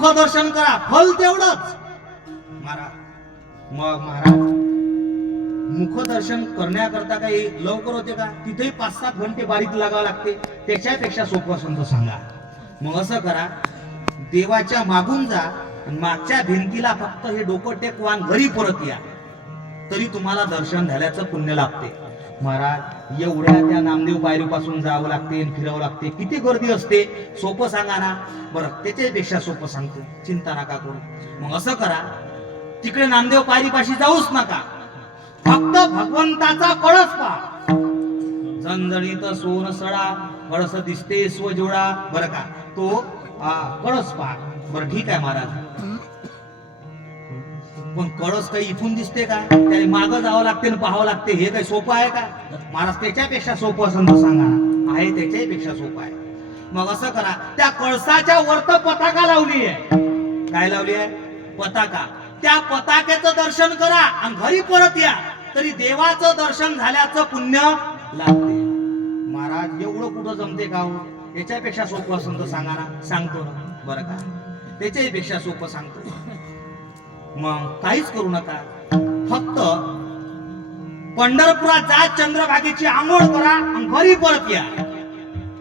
मुख दर्शन करा. फल तेवढंच. महाराज मग महाराज मुखदर्शन करण्याकरता काही लवकर होते का? तिथेही पाच सात घंटे बारीक लागावं लागते. त्याच्यापेक्षा सोपं असून सांगा. मग असं करा. देवाच्या मागून जा मागच्या भिंतीला फक्त हे डोकं टेकवान घरी परत या. तरी तुम्हाला दर्शन झाल्याचं पुण्य लाभते. महाराज एवढ्या त्या नामदेव पायरीपासून जावं लागते फिरावं लागते. किती गर्दी असते. सोपं सांगा ना. बरं त्याच्यापेक्षा सोपं सांगतो. चिंता नका करू. मग असं करा. तिकडे नामदेव पायरीपाशी जाऊच नका. फक्त भगवंताचा कळस पहा. जणजणीत सोन सडा कळस दिसते स्वजोडा बरं का? तो कळस पहा. बरं ठीक आहे महाराज. पण कळस काही इथून दिसते का? त्याला मागं जावं लागते आणि पाहावं लागते. हे काही सोपं आहे का? महाराज त्याच्यापेक्षा सोपं असं सांगा आहे त्याच्याही पेक्षा सोपं आहे. मग असं करा. त्या कळसाच्या वरत पताका लावली आहे काय लावली आहे पताका. त्या पताक्याचं दर्शन करा आणि घरी परत या. तरी देवाचं दर्शन झाल्याचं पुण्य लागते महाराज एवढं कुठं जमते का हो? याच्यापेक्षा सोपं असं तर सांगा ना. सांगतो ना. बरं का? त्याच्याही पेक्षा सोपं सांगतो. मग काहीच करू नका. फक्त पंढरपुरात जा चंद्रभागेची आंघोळ करा आणि घरी परत या.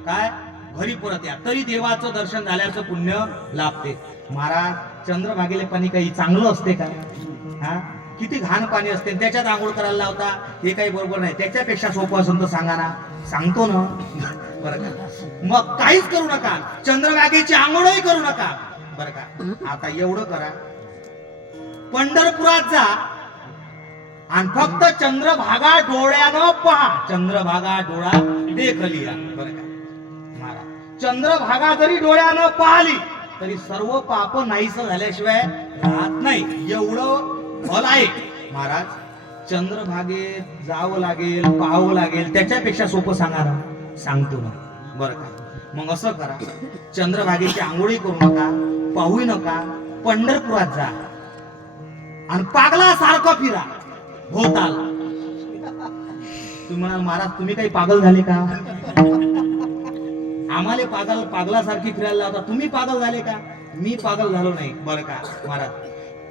काय? घरी परत या. तरी देवाचं दर्शन झाल्याचं पुण्य लाभते. महाराज चंद्रभागेले पाणी काही चांगलं असते का? हा? किती घाण पाणी असते. त्याच्यात आंघोळ करायला लावता हे काही बरोबर नाही. त्याच्यापेक्षा सोपं असेल तर सांगा ना. सांगतो ना. बरं का? मग काहीच करू नका. चंद्रभागेची आंघोळही करू नका. बरं का? आता एवढं करा. पंढरपुरात जा. आणि फक्त चंद्रभागा डोळ्यानं पहा. चंद्रभागा डोळा देखलिया. बरं का? महाराज चंद्रभागा जरी डोळ्यानं पाहिली तरी सर्व पाप नाहीस झाल्याशिवाय राहत नाही. एवढं फल आहे. महाराज चंद्रभागेत जावं लागेल पाहावं लागेल त्याच्यापेक्षा सोपं सांगा ना सांगतो ना. बरं का? मग असं करा. चंद्रभागेची आंघोळी करू नका पाहू नका पंढरपुरात जा. आणि पागला सारखं फिरा. भोवताला. तुम्ही म्हणाल महाराज तुम्ही काही पागल झाले का? आम्हाला पागल पागलासारखी फिरायला लावता. तुम्ही पागल झाले का? मी पागल झालो नाही बरं का महाराज.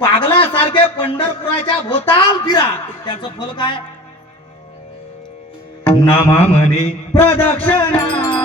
पागलासारखे पंढरपुराच्या भोताल फिरा. त्याचं फल काय? नामा म्हणे प्रदक्षिणा.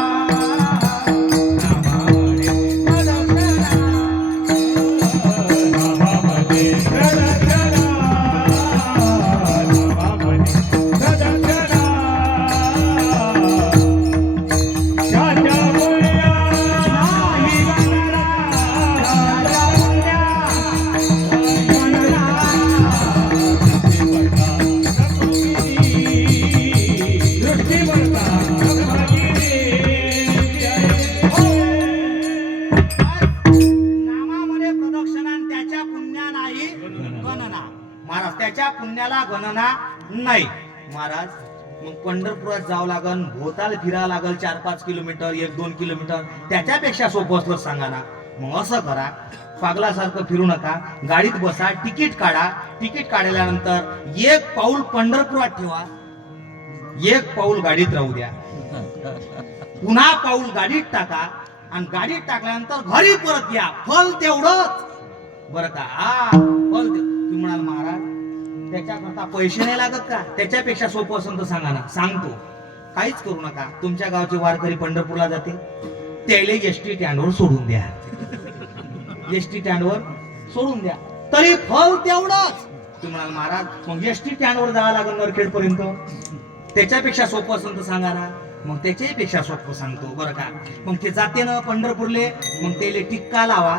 नाही. महाराज मग पंढरपुरात जावं लागल भोताल फिरावं लागल चार पाच किलोमीटर एक दोन किलोमीटर त्याच्यापेक्षा सोपं असलं सांगा ना. मग असं करा पागलासारखं फिरू नका गाडीत बसा तिकीट काढा. तिकीट काढल्यानंतर एक पाऊल पंढरपुरात ठेवा. एक पाऊल गाडीत राहू द्या. पुन्हा पाऊल गाडीत टाका आणि गाडीत टाकल्यानंतर घरी परत या. फल तेवढंच. बरं का? हा फल तुम्ही म्हणाल महाराज त्याच्याकरता पैसे नाही लागत का? त्याच्यापेक्षा सोपं असेल तर सांगा ना. सांगतो. काहीच करू नका. तुमच्या गावचे वारकरी पंढरपूरला जाते त्याला एस टी स्टँडवर सोडून द्या. एस टी स्टँडवर सोडून द्या. तरी फल तेवढाच. तुम्ही म्हणाल महाराज मग एस टी स्टँडवर जावं लागेल नरखेड पर्यंत त्याच्यापेक्षा सोपं असेल तर सांगा ना. मग त्याच्याही पेक्षा सोपं सांगतो. बरं का? मग ते जाते ना पंढरपूरले. मग त्याला टिक्का लावा.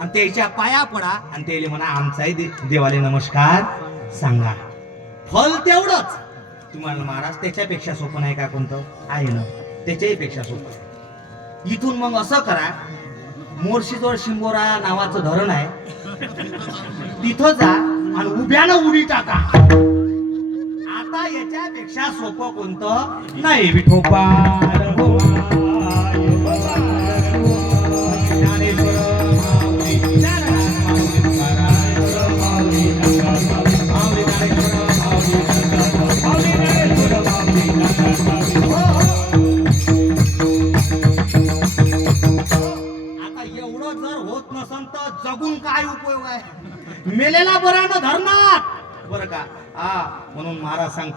आणि त्याच्या पाया पडा. आणि त्याला म्हणा आमचाही देवाले नमस्कार. सांगा. फल तेवढंच. तुम्हाला महाराज त्याच्यापेक्षा सोपं नाही का कोणतं? आहे ना. त्याच्याही पेक्षा सोपं आहे. इथून मग असं करा मोर्शीजवळ शिंबोरा नावाचं धरण आहे. तिथं जा आणि उभ्यानं उडी टाका. आता याच्यापेक्षा सोपं कोणतं? नाही विठोबा जगून काय उपयोग आहे? मेलेला बरा ना धरणार बरं का? हा म्हणून महाराज सांग